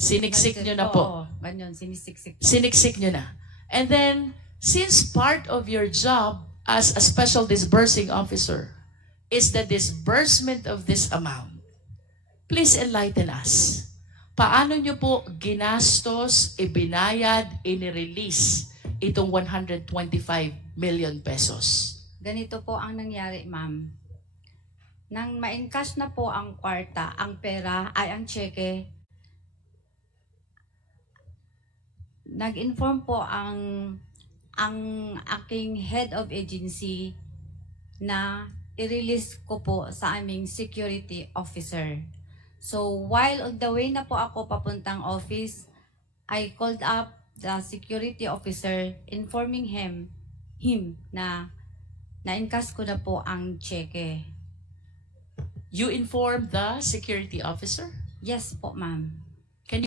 Siniksik nyo na po. Oo, ganyan, sinisiksik. Siniksik nyo na. And then, since part of your job as a special disbursing officer is the disbursement of this amount, please enlighten us. Paano nyo po ginastos, ibinayad, inirelease itong 125 million pesos? Ganito po ang nangyari, ma'am. Nang ma-encash na po ang kwarta, ang pera ay ang cheque, nag-inform po ang aking head of agency na i-release ko po sa aming security officer. So while on the way na po ako papuntang office, I called up the security officer informing him na na-encash ko na po ang cheque. You informed the security officer? Yes po, ma'am.